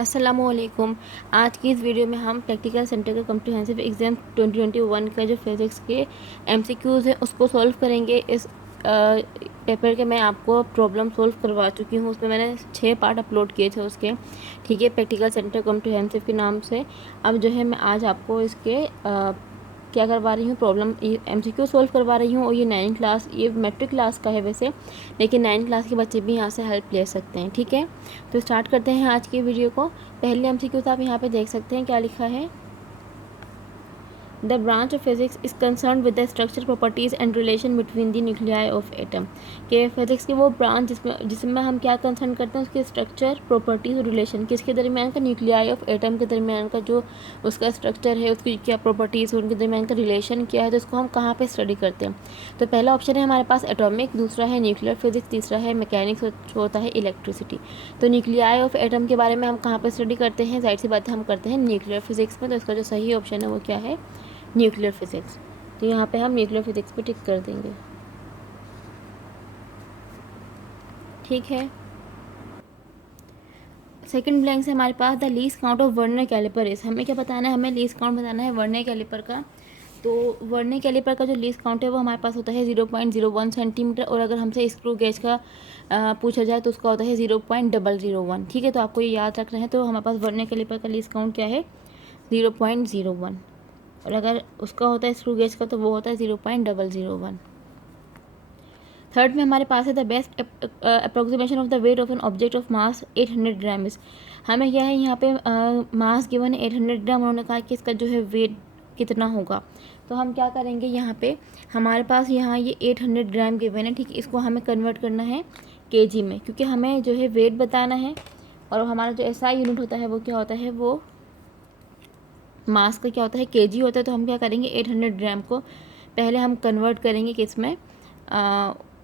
अस्सलामुअलैकुम। आज की इस वीडियो में हम प्रैक्टिकल सेंटर का कॉम्प्रिहेंसिव एग्ज़ाम 2021 का जो फिज़िक्स के एमसीक्यूज़ हैं उसको सॉल्व करेंगे। इस पेपर के मैं आपको प्रॉब्लम सॉल्व करवा चुकी हूँ, उसमें मैंने 6 पार्ट अपलोड किए थे उसके, ठीक है, प्रैक्टिकल सेंटर कॉम्प्रिहेंसिव के नाम से। अब जो है मैं आज आपको इसके क्या करवा रही हूँ, प्रॉब्लम एमसीक्यू सॉल्व करवा रही हूँ। और ये 9th क्लास, ये मैट्रिक क्लास का है वैसे, लेकिन 9th क्लास के बच्चे भी यहाँ से हेल्प ले सकते हैं, ठीक है। तो स्टार्ट करते हैं आज की वीडियो को। पहले एमसीक्यू आप यहाँ पे देख सकते हैं क्या लिखा है। The branch of physics is concern with the structure properties and relation between the nuclei of atom. के फिजिक्स की वो ब्रांच जिसमें हम क्या कंसर्न करते हैं, उसके स्ट्रक्चर प्रॉपर्टीज और रिलेशन, किसके दरमियान का, न्यूक्लियाई ऑफ एटम के दरमियान का जो उसका स्ट्रक्चर है, उसकी क्या प्रॉपर्टीज़, उनके दरमियान का रिलेशन क्या है, तो इसको हम कहाँ पे स्टडी करते हैं। तो पहला ऑप्शन है हमारे पास एटॉमिक, दूसरा है न्यूक्लियर फिजिक्स, तीसरा है मैकेनिक्स, होता है इलेक्ट्रिसिटी। तो न्यूक्लियाई ऑफ एटम के बारे में हम कहाँ पर स्टडी करते हैं, जाहिर सी बात है हम करते हैं न्यूक्लियर फिजिक्स में। तो इसका जो सही ऑप्शन है वो क्या है, न्यूक्लियर फिजिक्स। तो यहाँ पे हम न्यूक्लियर फिजिक्स पे टिक कर देंगे, ठीक है। सेकंड ब्लैंक से हमारे पास the least count of vernier caliper is, हमें क्या बताना है, हमें लीस्ट काउंट बताना है वर्नियर कैलिपर का। तो वर्नियर कैलिपर का जो लीस्ट काउंट है वो हमारे पास होता है 0.01 सेंटीमीटर, और अगर हमसे स्क्रू गेज का पूछा जाए तो उसका होता है 0.001, ठीक है। तो आपको ये याद रखना है। तो हमारे पास वर्नियर कैलिपर का लीस्ट काउंट क्या है, 0.01, और अगर उसका होता है स्क्रू गेज का तो वो होता है 0.001। थर्ड में हमारे पास है the best approximation of the weight of an object of mass 800 gram is. हमें क्या है यहाँ पे मास गिवन है 800 ग्राम, उन्होंने कहा कि इसका जो है वेट कितना होगा। तो हम क्या करेंगे, यहाँ पे हमारे पास यहाँ ये 800 ग्राम गिवन है, ठीक है। इसको हमें कन्वर्ट करना है केजी में, क्योंकि हमें जो है वेट बताना है, और हमारा जो एसआई यूनिट होता है वो क्या होता है, वो मास का क्या होता है, केजी होता है। तो हम क्या करेंगे, 800 ग्राम को पहले हम कन्वर्ट करेंगे किस में,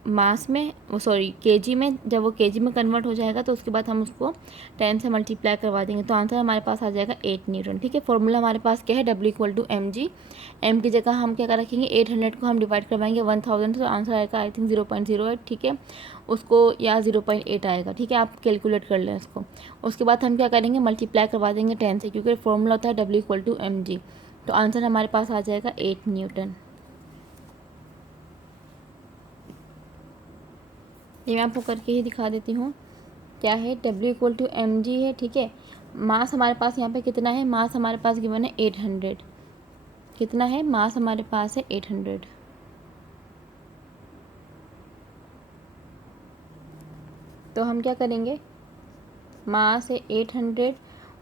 मास में, वो सॉरी केजी में। जब वो केजी में कन्वर्ट हो जाएगा तो उसके बाद हम उसको 10 से मल्टीप्लाई करवा देंगे, तो आंसर हमारे पास आ जाएगा 8 न्यूटन, ठीक है। फॉर्मूला हमारे पास क्या है, W=mg। एम की जगह हम क्या रखेंगे, 800 को हम डिवाइड करवाएंगे 1000 से, तो आंसर आएगा आई थिंक 0.08, ठीक है। उसको या 0.8 आएगा, ठीक है, आप कैलकुलेट कर लें उसको। उसके बाद हम क्या करेंगे, मल्टीप्लाई करवा देंगे 10 से, क्योंकि फॉर्मूला होता है W=mg। तो आंसर हमारे पास आ जाएगा 8 न्यूटन। ये मैं आपको करके ही दिखा देती हूँ क्या है, W=mg है, ठीक है। मास हमारे पास यहाँ पे कितना है, मास हमारे पास गिवन है 800, कितना है मास हमारे पास है 800। तो हम क्या करेंगे, मास है 800,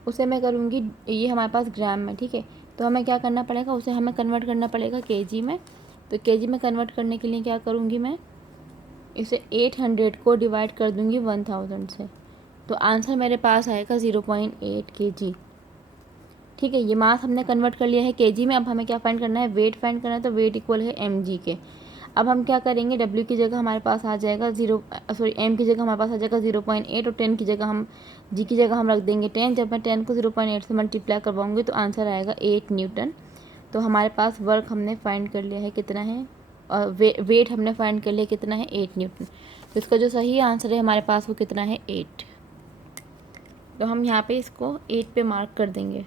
उसे मैं करूँगी, ये हमारे पास ग्राम में, ठीक है। तो हमें क्या करना पड़ेगा, उसे हमें कन्वर्ट करना पड़ेगा केजी में। तो केजी में कन्वर्ट करने के लिए क्या करूँगी मैं, इसे 800 को डिवाइड कर दूँगी 1000 से, तो आंसर मेरे पास आएगा 0.8 kg, ठीक है। ये मास हमने कन्वर्ट कर लिया है केजी में। अब हमें क्या फाइंड करना है, वेट फाइंड करना है। तो वेट इक्वल है mg के। अब हम क्या करेंगे, W की जगह हमारे पास आ जाएगा m की जगह हमारे पास आ जाएगा 0.8, और 10 की जगह हम g की जगह हम रख देंगे 10। जब मैं 10 को 0.8 से मल्टीप्लाई करवाऊँगी तो आंसर आएगा 8 न्यूटन। तो हमारे पास वर्क हमने फाइंड कर लिया है कितना है, और वेट हमने फाइंड कर लिया कितना है, 8 न्यूटन। तो इसका जो सही आंसर है हमारे पास वो कितना है, 8। तो हम यहाँ पे इसको 8 पे मार्क कर देंगे।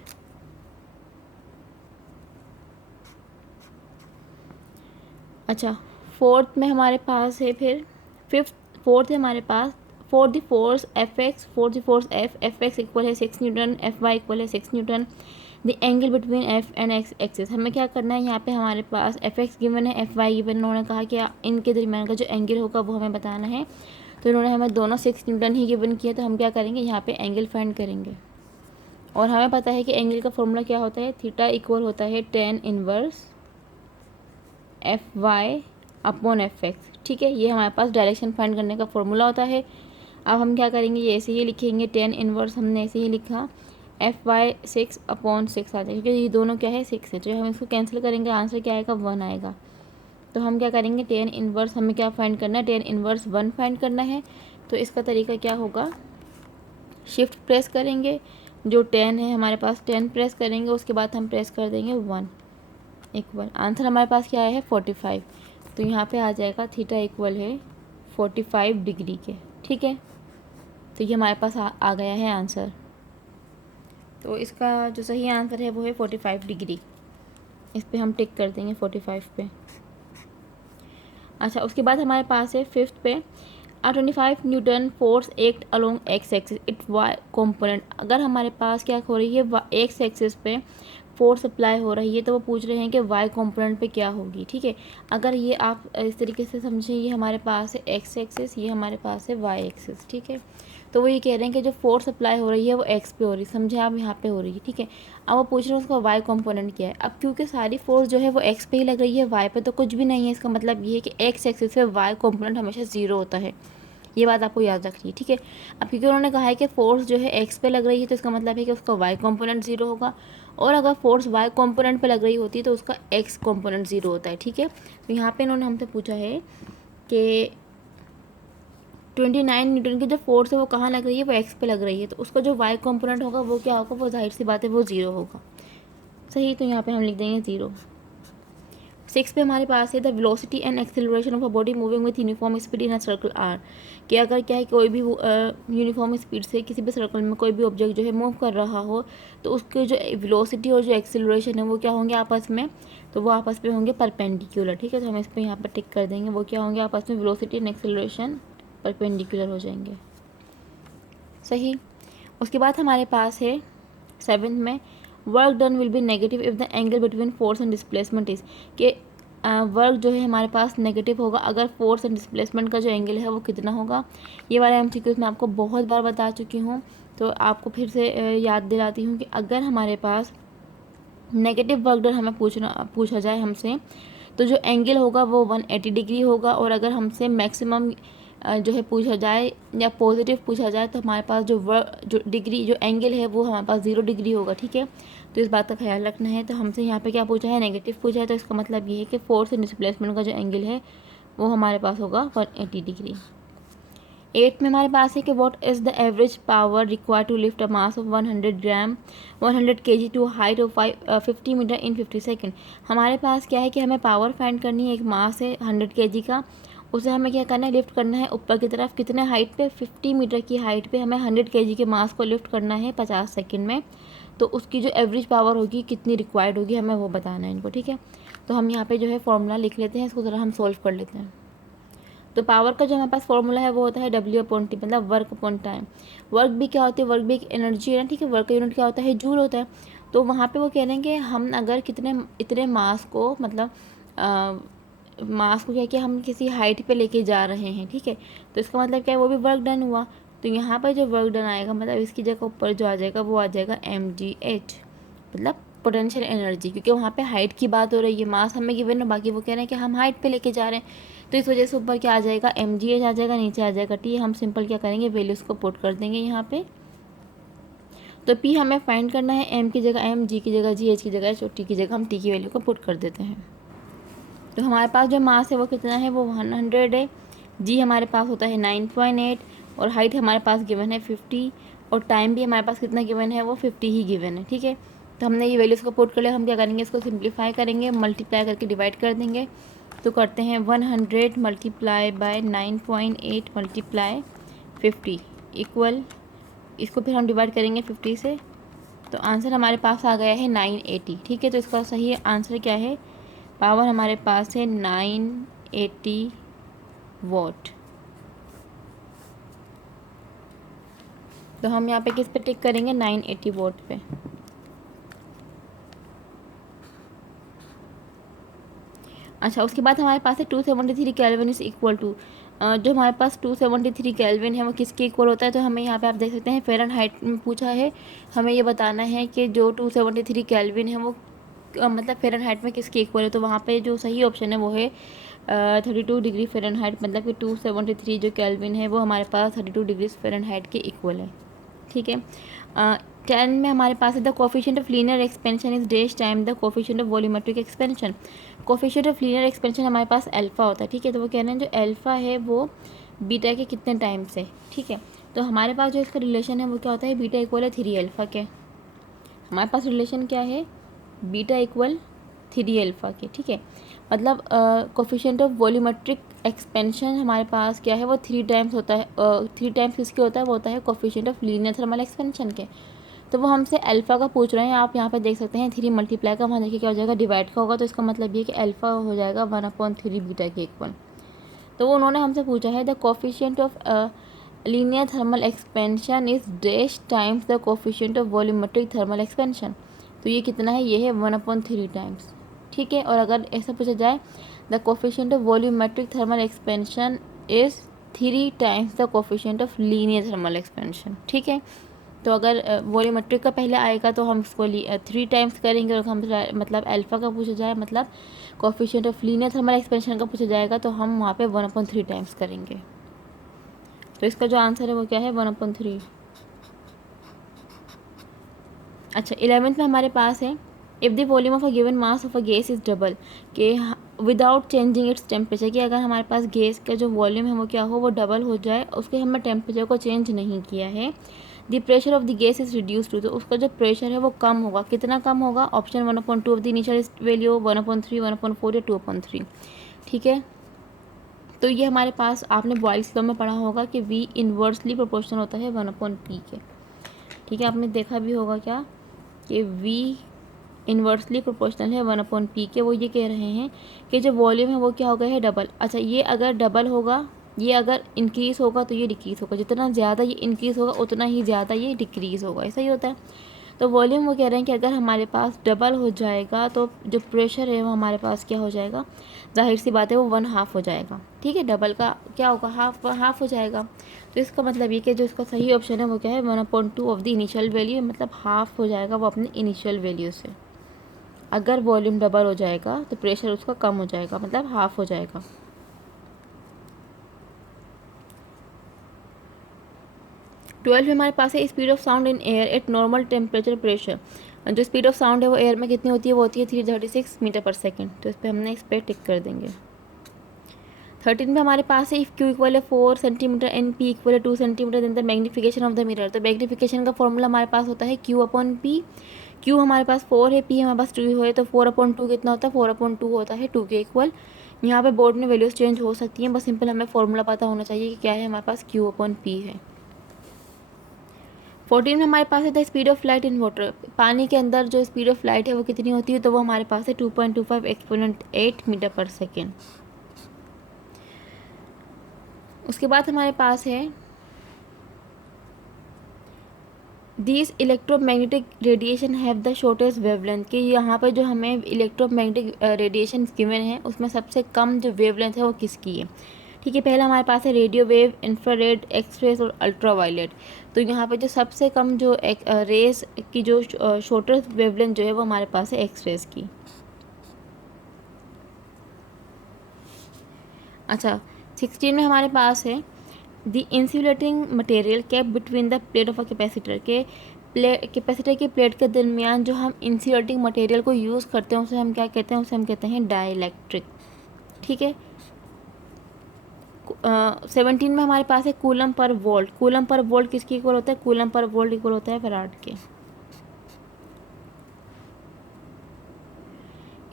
अच्छा, फोर्थ में हमारे पास है, फिर फोर्थ है हमारे पास, for the force F X, for the force F X equal है 6 न्यूटन, एफ वाई इक्वल है 6 newton, the angle between F and X axis. हमें क्या करना है, यहाँ पे हमारे पास एफ एक्स गिवन है, एफ वाई गिवन, उन्होंने कहा कि इनके दरमियान का जो एंगल होगा वो हमें बताना है। तो इन्होंने हमें दोनों 6 न्यूटन ही गिवन किया, तो हम क्या करेंगे, यहाँ पे एंगल फाइंड करेंगे। और हमें पता है कि एंगल का फॉर्मूला क्या होता है, थीटा इक्वल होता है tan inverse F Y upon F X, ठीक है। ये हमारे पास डायरेक्शन फाइंड करने का फॉर्मूला होता है। अब हम क्या करेंगे, ये ऐसे ही लिखेंगे, tan इनवर्स हमने ऐसे ही लिखा, एफ वाई 6/6 आ जाएगा, क्योंकि ये दोनों क्या है 6 है। तो हम इसको कैंसिल करेंगे, आंसर क्या आएगा, 1 आएगा। तो हम क्या करेंगे, tan इनवर्स हमें क्या फाइंड करना है, tan इनवर्स 1 फाइंड करना है। तो इसका तरीका क्या होगा, शिफ्ट प्रेस करेंगे, जो 10 है हमारे पास 10 प्रेस करेंगे, उसके बाद हम प्रेस कर देंगे 1 इक्वल। आंसर हमारे पास क्या है, 45। तो यहाँ पे आ जाएगा थीटा इक्वल है 45 डिग्री के, ठीक है। तो ये हमारे पास आ गया है आंसर। तो इसका जो सही आंसर है वो है 45 डिग्री। इस पे हम टिक कर देंगे 45 पे। अच्छा, उसके बाद हमारे पास है 5th पे 25 Newton force act along x axis it why component. अगर हमारे पास क्या हो रही है, एक्स एक्सिस पे फोर्स अप्लाई हो रही है, तो वो पूछ रहे हैं कि वाई कंपोनेंट पे क्या होगी। ठीक है, अगर ये आप इस तरीके से समझें, ये हमारे पास है एक्स एक्सिस, ये हमारे पास है वाई एक्सिस। ठीक है, तो वो ये कह रहे हैं कि जो फोर्स अप्लाई हो रही है वो एक्स पे हो रही है, समझे आप, यहाँ पे हो रही है। ठीक है, अब वो पूछ रहे हैं उसका वाई कंपोनेंट क्या है। अब क्योंकि सारी फोर्स जो है वो एक्स पे ही लग रही है, वाई पे तो कुछ भी नहीं है, इसका मतलब ये है कि एक्स एक्सिस पे वाई कंपोनेंट हमेशा ज़ीरो होता है। ये बात आपको याद रखनी है। ठीक है, अब क्योंकि उन्होंने कहा है कि फोर्स जो है एक्स पे लग रही है, तो इसका मतलब है कि उसका वाई कंपोनेंट ज़ीरो होगा, और अगर फोर्स वाई कंपोनेंट पे लग रही होती है तो उसका एक्स कंपोनेंट ज़ीरो होता है। ठीक है, तो यहाँ पे इन्होंने हमसे पूछा है कि 29 न्यूटन की जो फोर्स है वो कहाँ लग रही है, वो एक्स पे लग रही है, तो उसका जो वाई कंपोनेंट होगा वो क्या होगा, वो जाहिर सी बात है वो ज़ीरो होगा। सही, तो यहाँ पे हम लिख देंगे 0। 6 पे हमारे पास है the velocity and acceleration of a body moving with uniform speed in a circle are. कि अगर क्या है, कोई भी यूनिफॉर्म स्पीड से किसी भी सर्कल में कोई भी ऑब्जेक्ट जो है मूव कर रहा हो, तो उसके जो वेलोसिटी और जो एक्सेलरेशन है वो क्या होंगे आपस में, तो वो आपस में होंगे परपेंडिकुलर। ठीक है, तो हम इस पर यहाँ पर टिक कर देंगे, वो क्या होंगे आपस में, वेलोसिटी एंड एक्सेलरेशन परपेंडिकुलर हो जाएंगे। सही, उसके बाद हमारे पास है 7th में work done will be negative if the angle between force and displacement is. कि वर्क जो है हमारे पास नेगेटिव होगा अगर फोर्स एंड डिस्प्लेसमेंट का जो एंगल है वो कितना होगा। ये वाला MCQ मैं आपको बहुत बार बता चुकी हूँ, तो आपको फिर से याद दिलाती हूँ कि अगर हमारे पास नेगेटिव वर्क डन हमें पूछा जाए हमसे, तो जो एंगल होगा वो 180 डिग्री होगा, और अगर हमसे मैक्सिमम जो है पूछा जाए या पॉजिटिव पूछा जाए, तो हमारे पास जो डिग्री जो एंगल है वो हमारे पास 0 डिग्री होगा। ठीक है, तो इस बात का ख्याल रखना है। तो हमसे यहाँ पे क्या पूछा है, नेगेटिव पूछा है, तो इसका मतलब ये है कि फोर्स एंड डिस्प्लेसमेंट का जो एंगल है वो हमारे पास होगा 180 डिग्री। 8 में हमारे पास है कि what is the average power required to lift a mass of 100 gram 100 kg to height of 50 metre in 50 second. हमारे पास क्या है कि हमें पावर फाइंड करनी है, एक मास है 100 kg का, उसे हमें क्या करना है, लिफ्ट करना है ऊपर की तरफ, कितने हाइट पे, 50 मीटर की हाइट पे हमें 100 kg के मास को लिफ्ट करना है 50 सेकंड में। तो उसकी जो एवरेज पावर होगी कितनी रिक्वायर्ड होगी, हमें वो बताना है इनको। ठीक है, तो हम यहाँ पे जो है फॉर्मूला लिख लेते हैं, इसको ज़रा हम सॉल्व कर लेते हैं। तो पावर का जो हमारे पास फॉर्मूला है वो होता है W/T, मतलब वर्क अपॉन टाइम। वर्क भी क्या होती है, वर्क भी एक एनर्जी है ना। ठीक है, वर्क का यूनिट क्या होता है, जूल होता है। तो वहाँ पे वो कह रहे हैं कि हम अगर इतने मास को, मतलब मास को क्या कि हम किसी हाइट पे लेके जा रहे हैं। ठीक है, तो इसका मतलब क्या है, वो भी वर्क डन हुआ। तो यहाँ पर जो वर्क डन आएगा, मतलब इसकी जगह ऊपर जो आ जाएगा वो आ जाएगा mgh, मतलब पोटेंशियल एनर्जी, क्योंकि वहाँ पे हाइट की बात हो रही है, मास हमें गिवन है, बाकी वो कह रहे हैं कि हम हाइट पे लेके जा रहे हैं, तो इस वजह से ऊपर क्या आ जाएगा, mgh आ जाएगा, नीचे आ जाएगा t। हम सिंपल क्या करेंगे, वैल्यूज़ को पुट कर देंगे यहाँ पे। तो p हमें फाइंड करना है, m की जगह m, g की जगह g, h की जगह h, और t की जगह हम t की वैल्यू को पुट कर देते हैं। तो हमारे पास जो मास है वो कितना है, वो 100 है। g हमारे पास होता है 9.8, और हाइट हमारे पास गिवन है 50, और टाइम भी हमारे पास कितना गिवन है, वो 50 ही गिवन है। ठीक है, तो हमने ये वैल्यूज़ को पुट कर लिया। हम क्या करेंगे, इसको सिंप्लीफाई करेंगे, मल्टीप्लाई करके डिवाइड कर देंगे। तो करते हैं 100 मल्टीप्लाई बाय 9.8 मल्टीप्लाई 50 इक्वल, इसको फिर हम डिवाइड करेंगे 50 से, तो आंसर हमारे पास आ गया है 980। ठीक है, तो इसका सही आंसर क्या है, पावर हमारे पास है 980 वॉट। तो हम यहाँ पे किस पे टिक करेंगे, 980 वॉट पे। अच्छा, उसके बाद हमारे पास है 273 केल्विन इज इक्वल टू, जो हमारे पास 273 केल्विन है वो किसके इक्वल होता है। तो हमें यहाँ पे आप देख सकते हैं फ़ारेनहाइट में पूछा है, हमें ये बताना है कि जो 273 केल्विन है वो मतलब फ़ारेनहाइट में किसके इक्वल है। तो वहाँ पे जो सही ऑप्शन है वो है 32 डिग्री फ़ारेनहाइट, मतलब कि 273 जो केल्विन है वो हमारे पास 32 डिग्री फ़ारेनहाइट के इक्वल है। ठीक है, 10 में हमारे पास है the coefficient of linear expansion is dash time the coefficient of volumetric expansion. Coefficient of linear expansion हमारे पास अल्फ़ा होता है। ठीक है, तो वो कह रहे हैं जो अल्फ़ा है वो बीटा के कितने टाइम से। ठीक है, तो हमारे पास जो इसका रिलेशन है वो क्या होता है, बीटा इक्वल है 3 अल्फ़ा के। हमारे पास रिलेशन क्या है, बीटा इक्वल 3 अल्फ़ा के। ठीक है, मतलब कोफिशिएंट ऑफ वॉल्यूमेट्रिक एक्सपेंशन हमारे पास क्या है, वो 3 टाइम्स होता है। 3 टाइम्स किसके होता है, वो होता है coefficient of linear thermal expansion के। तो वो हमसे अल्फ़ा का पूछ रहे हैं। आप यहाँ पे देख सकते हैं 3 मल्टीप्लाई का, वहाँ देखिए क्या हो जाएगा, डिवाइड का होगा, तो इसका मतलब ये कि अल्फ़ा हो जाएगा 1/3 बीटा के इक्वल। तो वो उन्होंने हमसे पूछा है the coefficient of linear thermal expansion is dash times the coefficient of volumetric thermal expansion. तो ये कितना है, ये है 1/3 टाइम्स। ठीक है, और अगर ऐसा पूछा जाए the coefficient of volumetric thermal expansion is 3 times the coefficient of linear thermal expansion. ठीक है, तो अगर वॉल्यूमेट्रिक का पहले आएगा तो हम इसको 3 टाइम्स करेंगे, और हम मतलब अल्फ़ा का पूछा जाए, मतलब coefficient of linear thermal expansion का पूछा जाएगा, तो हम वहाँ पे 1/3 टाइम्स करेंगे। तो इसका जो आंसर है वो क्या है, 1/3। अच्छा, 11th में हमारे पास है if the volume of a given mass of a gas is double, कि विदाउट चेंजिंग इट्स टेम्परेचर, कि अगर हमारे पास गैस का जो वॉल्यूम है वो क्या हो, वो डबल हो जाए, उसके हमने टेम्परेचर को चेंज नहीं किया है, the pressure of the gas is reduce to, तो उसका जो प्रेशर है वो कम होगा। कितना कम होगा, option 1/2 of the initial value, 1/3, 1/4 या 2/3। ठीक है, तो ये हमारे पास आपने बॉयल्स लॉ में पढ़ा होगा कि V इन्वर्सली प्रोपोर्शनल होता है 1/P के। ठीक है, आपने देखा भी होगा क्या कि V इन्वर्सली प्रोपोर्शनल है 1/P के। वो ये कह रहे हैं कि जो वॉल्यूम है वो क्या हो गया है, डबल। अच्छा, ये अगर डबल होगा, ये अगर इंक्रीज़ होगा तो ये डिक्रीज़ होगा, जितना ज़्यादा ये इंक्रीज़ होगा उतना ही ज़्यादा ये डिक्रीज़ होगा, ऐसा ही होता है। तो वॉल्यूम वो कह रहे हैं कि अगर हमारे पास डबल हो जाएगा तो जो प्रेशर है वो हमारे पास क्या हो जाएगा, जाहिर सी बात है वो 1/2 हो जाएगा। ठीक है, डबल का क्या होगा, हाफ हो जाएगा। तो इसका मतलब ये कि जो इसका सही ऑप्शन है वो क्या है, 1/2 ऑफ द इनिशियल वैल्यू, मतलब हाफ हो जाएगा वो अपने इनिशियल वैल्यू से। अगर वॉल्यूम डबल हो जाएगा तो प्रेशर उसका कम हो जाएगा, मतलब हाफ हो जाएगा। ट्वेल्व में हमारे पास है speed of sound in air at normal temperature pressure. जो स्पीड ऑफ साउंड है वो एयर में कितनी होती है, वो होती है 336 मीटर पर सेकेंड। तो इस पर हमने इस पर टिक कर देंगे। 13 में हमारे पास है इफ़ क्यू इक्वल है 4 सेंटीमीटर एंड पी इक्वल है 2 centimetre then the magnification of the mirror. तो मैग्नीफिकेशन का फॉर्मूला हमारे पास होता है Q/P। Q हमारे पास 4 है, P हमारे पास 2 है, तो 4/2 कितना होता है, 4/2 होता है 2 के इक्वल। यहाँ पे बोर्ड में वैल्यूज चेंज हो सकती हैं, बस सिंपल हमें फॉर्मूला पता होना चाहिए कि क्या है, हमारे पास Q/P है। 14 में हमारे पास है the speed of light in water. पानी के अंदर जो स्पीड ऑफ लाइट है वो कितनी होती है, तो वो हमारे पास है 2.25 एक्सपोनेंट 8 मीटर पर सेकेंड। उसके बाद हमारे पास है this electromagnetic radiation have the shortest wavelength, कि यहाँ पर जो हमें इलेक्ट्रोमैग्नेटिक रेडिएशन गिवन है उसमें सबसे कम जो वेवलेंथ है वो किसकी है। ठीक है, पहला हमारे पास है रेडियो वेव, इंफ्रारेड, एक्सरेज और अल्ट्रावायलेट। तो यहाँ पे जो सबसे कम जो रेस की जो शॉर्टेस्ट वेवलेंथ जो है वो हमारे पास है एक्सरेज की। अच्छा, 16 में हमारे पास है the insulating material kept between the plate of a capacitor, के कैपेसिटर की प्लेट के दरमियान जो हम इंसुलेटिंग मटेरियल को यूज़ करते हैं उसे हम क्या कहते हैं, उसे हम कहते हैं डाइलेक्ट्रिक। ठीक है, 17 में हमारे पास है coulomb per volt. Coulomb per volt किसके इक्वल होता है, कूलम पर वोल्ट इक्वल होता है फैराड के।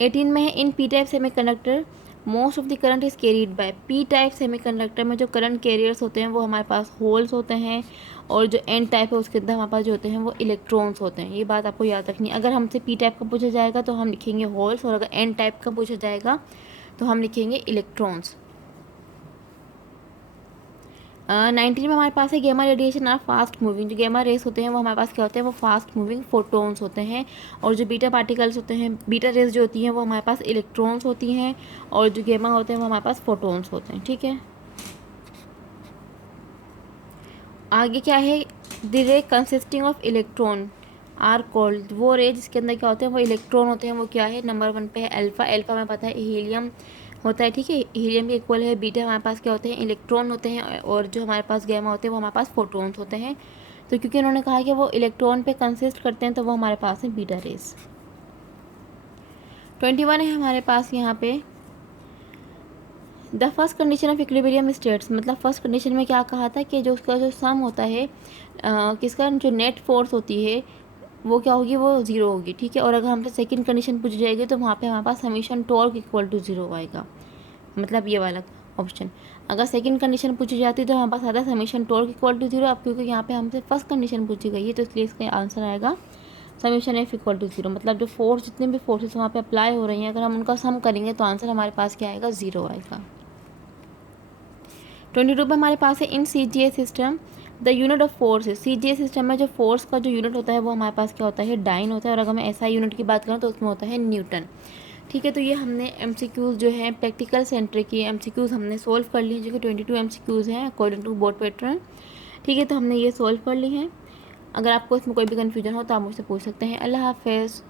18 में है in P type semiconductor most of the current is carried by. P type semiconductor में जो करंट कैरियर्स होते हैं वो हमारे पास होल्स होते हैं, और जो एन टाइप है उसके अंदर हमारे पास जो होते हैं वो इलेक्ट्रॉन्स होते हैं। ये बात आपको याद रखनी है। अगर हमसे पी टाइप का पूछा जाएगा तो हम लिखेंगे होल्स, और अगर एन टाइप का पूछा जाएगा तो हम लिखेंगे इलेक्ट्रॉन्स। 19 में हमारे पास है गेमा रेडिएशन आर फास्ट मूविंग। जो गेमा रेस होते हैं वो हमारे पास क्या होते हैं, वो फास्ट मूविंग फोटोन्स होते हैं, और जो बीटा पार्टिकल्स होते हैं, बीटा रेस जो होती हैं वो हमारे पास इलेक्ट्रॉन्स होती हैं, और जो गेमा होते हैं वो हमारे पास फोटोन्स होते हैं। ठीक है, आगे क्या है, the ray consisting of electron are called. वो रे जिसके अंदर क्या होते हैं वो इलेक्ट्रॉन होते हैं, वो क्या है, नंबर 1 पे है अल्फ़ा। अल्फ़ा में पता है हीलियम होता है। ठीक है, हीलियम के इक्वल है बीटा। हमारे पास क्या होते हैं, इलेक्ट्रॉन होते हैं, और जो हमारे पास गैमा होते हैं वो हमारे पास फोटोन्स होते हैं। तो क्योंकि उन्होंने कहा कि वो इलेक्ट्रॉन पे कंसिस्ट करते हैं तो वो हमारे पास है बीटा रेस। 21 है हमारे पास यहाँ पे the first condition of equilibrium states. मतलब फर्स्ट कंडीशन में क्या कहा था कि जो उसका जो सम होता है किसका, जो नेट फोर्स होती है वो क्या होगी, वो 0 होगी। ठीक है, और अगर हमसे सेकंड कंडीशन पूछी जाएगी तो वहाँ पे हमारे पास समीशन टॉर्क इक्वल टू 0 आएगा, मतलब ये वाला। ऑप्शन। अगर सेकंड कंडीशन पूछी जाती तो हमारे पास आता summation torque equal to zero. अब क्योंकि यहाँ पे हमसे फर्स्ट कंडीशन पूछी गई है तो इसलिए इसका आंसर आएगा summation F equal to zero. मतलब जो फोर्स, जितने भी फोर्सेस वहाँ पे अप्लाई हो रही हैं, अगर हम उनका सम करेंगे तो आंसर हमारे पास क्या आएगा, जीरो आएगा। 22 पे हमारे पास है इन CGS system the unit of force है। CGS सिस्टम में जो फोर्स का जो यूनिट होता है वो हमारे पास क्या होता है, डाइन होता है। और अगर मैं SI यूनिट की बात करूँ तो उसमें होता है न्यूटन। ठीक है, तो ये हमने MCQs जो है प्रैक्टिकल सेंटर की MCQs हमने सोल्व कर ली, जो कि 22 MCQs हैं अकॉर्डिंग टू बोर्ड पैटर्न। ठीक है, तो हमने ये सोल्व कर ली हैं। अगर आपको इसमें कोई भी कन्फ्यूजन हो तो आप मुझसे पूछ सकते हैं। अल्लाह हाफिज़।